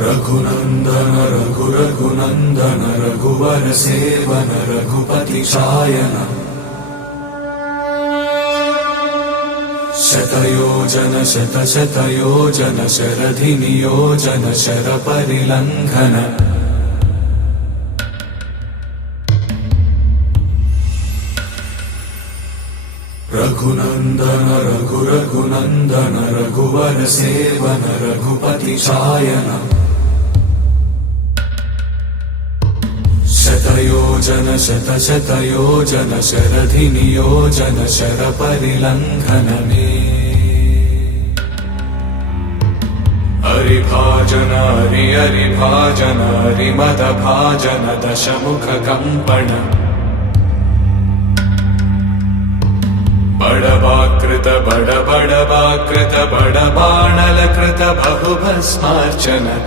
रघुनंदन रघुनंदन रघुवर सेवन रघुपति शायन शतयोजन शतशतयोजन शरधि नियोजन शर परिलंघन रघुनंदन रघुनंदन रघुवर सेवन रघुपति शायन शतयोजन शतशतयोजन शरधि नियोजन शर परिलंघन में हरिभाजन हरिभाजन हरिमद भाजन दशमुख कंपन बड़बाकृत बड़बाणल कृत बहुभस्मार्चन